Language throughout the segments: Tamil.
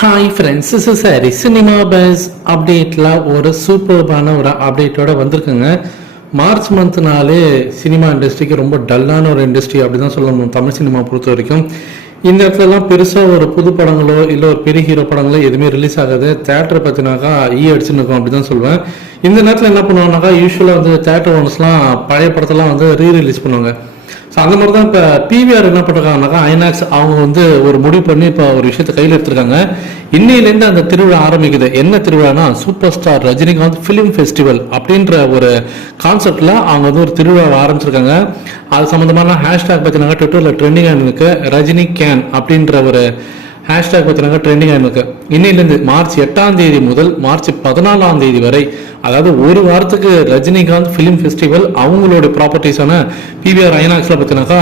Hi friends is sorry cinema base அப்டேட்டில் ஒரு சூப்பர்பான ஒரு அப்டேட்டோட வந்திருக்குங்க. மார்ச் மந்த்னாலே சினிமா இண்டஸ்ட்ரிக்கு ரொம்ப டல்லான ஒரு இண்டஸ்ட்ரி அப்படி தான் சொல்லணும் தமிழ் சினிமா பொறுத்த வரைக்கும் இந்த இடத்துலலாம் பெருசாக ஒரு புது படங்களோ இல்லை ஒரு பெரிய ஹீரோ படங்களோ எதுவுமே ரிலீஸ் ஆகாது. தேட்டரை பார்த்தினாக்கா ஈ அடிச்சுன்னு இருக்கும் அப்படி தான் சொல்லுவேன் இந்த நேரத்தில் என்ன பண்ணுவாங்கனாக்கா யூஸ்வலாக வந்து தேட்டர் ஓனர்ஸ்லாம் பழைய படத்தெல்லாம் வந்து ரீ ரிலீஸ் பண்ணுவாங்க. ஸோ அந்த மாதிரி தான் இப்போ பிவிஆர் என்ன பண்ணுறாங்கனாக்கா ஐநாக்ஸ் அவங்க வந்து ஒரு முடிவு பண்ணி இப்போ ஒரு விஷயத்தை கையில் எடுத்திருக்காங்க. இன்னையிலேருந்து அந்த திருவிழா ஆரம்பிக்குது. என்ன திருவிழானா super star Rajinikanth film festival அப்படின்ற ஒரு கான்செப்டில் அவங்க வந்து ஒரு திருவிழாவை ஆரம்பிச்சிருக்காங்க. அது சம்மந்தமான ஹேஷ்டாக் பார்த்தீங்கன்னா ட்விட்டரில் ட்ரெண்டிங் ஆகிருக்கு ரஜினி கேன் அப்படின்ற ஒரு ஹேஷ்டாக் பார்த்தீங்கன்னா ட்ரெண்டிங் ஆயிருக்கு. இன்னிலிருந்து மார்ச் எட்டாம் தேதி முதல் மார்ச் பதினாலாம் தேதி வரை அதாவது ஒரு வாரத்துக்கு ரஜினிகாந்த் ஃபிலிம் ஃபெஸ்டிவல் அவங்களோட ப்ராப்பர்ட்டிஸான பிவிஆர் ஐநாக்ஸில் பார்த்தினாக்கா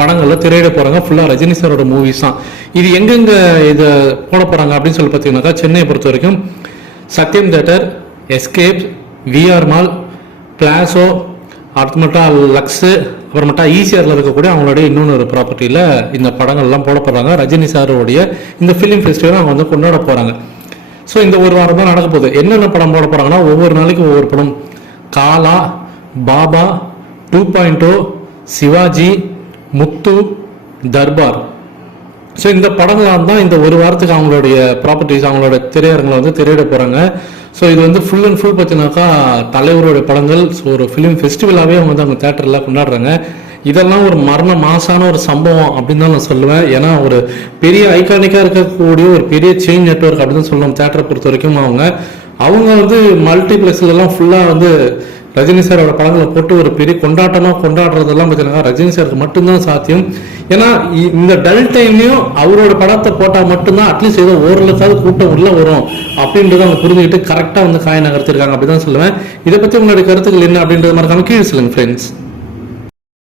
படங்களில் திரையிட போகிறாங்க ஃபுல்லாக ரஜினி சாரோட மூவிஸ் தான். இது எங்கெங்க இதை போட போகிறாங்க அப்படின்னு சொல்லி பார்த்தீங்கன்னாக்கா சென்னையை பொறுத்த வரைக்கும் Sathyam theatre Escape V R mall Palazzo அடுத்து மட்டும் லக்ஸு அப்புறமேட்டா ஈசிஆரில் இருக்கக்கூடிய அவங்களுடைய இன்னொன்று ஒரு ப்ராப்பர்ட்டியில் இந்த படங்கள்லாம் போட போகிறாங்க ரஜினி சாருடைய இந்த ஃபிலிம் ஃபெஸ்டிவல் அவங்க வந்து கொண்டாட போகிறாங்க ஸோ இந்த ஒரு வாரம் தான் நடக்க போகுது. என்னென்ன படம் போட போகிறாங்கன்னா ஒவ்வொரு நாளைக்கும் ஒவ்வொரு படம். Kaala Baba two point Sivaji Muthu Darbar. So இந்த படங்களாக தான் இந்த ஒரு வாரத்துக்கு அவங்களுடைய ப்ராப்பர்ட்டிஸ் அவங்களோட திரையரங்களை வந்து திரையிட போகிறாங்க ஸோ இது வந்து ஃபுல் அண்ட் ஃபுல் பார்த்தீங்கன்னாக்கா தலைவரோட படங்கள். ஸோ ஒரு ஃபிலிம் ஃபெஸ்டிவலாகவே அவங்க வந்து அவங்க தேட்டரில் கொண்டாடுறாங்க. இதெல்லாம் ஒரு மரண மாசான ஒரு சம்பவம் அப்படின்னு தான் நான் சொல்லுவேன். ஏன்னா ஒரு பெரிய ஐகானிக்காக இருக்கக்கூடிய ஒரு பெரிய செயின் நெட்ஒர்க் அப்படின்னு சொல்லுவோம் சொல்லணும் தேட்டரை பொறுத்த வரைக்கும் அவங்க. அவங்க வந்து மல்டிப்ளெக்ஸ்லாம் ஃபுல்லாக வந்து ரஜினி சாரோட படங்களை போட்டு ஒரு பெரிய கொண்டாட்டமாக கொண்டாடுறதெல்லாம் பார்த்தீங்கன்னா ரஜினி சாருக்கு மட்டும்தான் சாத்தியம். ஏன்னா இந்த டல் டைம்லையும் அவரோட படத்தை போட்டால் மட்டும்தான் அட்லீஸ்ட் ஏதோ ஓரளவுக்காவது கூட்டம் உள்ள வரும் அப்படின்றத அவங்க புரிஞ்சுக்கிட்டு கரெக்டாக வந்து காய நகர்த்திருக்காங்க. அப்படி தான் சொல்லுவேன். இதை பற்றி உங்களுடைய கருத்துக்கள் என்ன அப்படின்றது மறக்காம கீழே சொல்லுங்க ஃப்ரெண்ட்ஸ்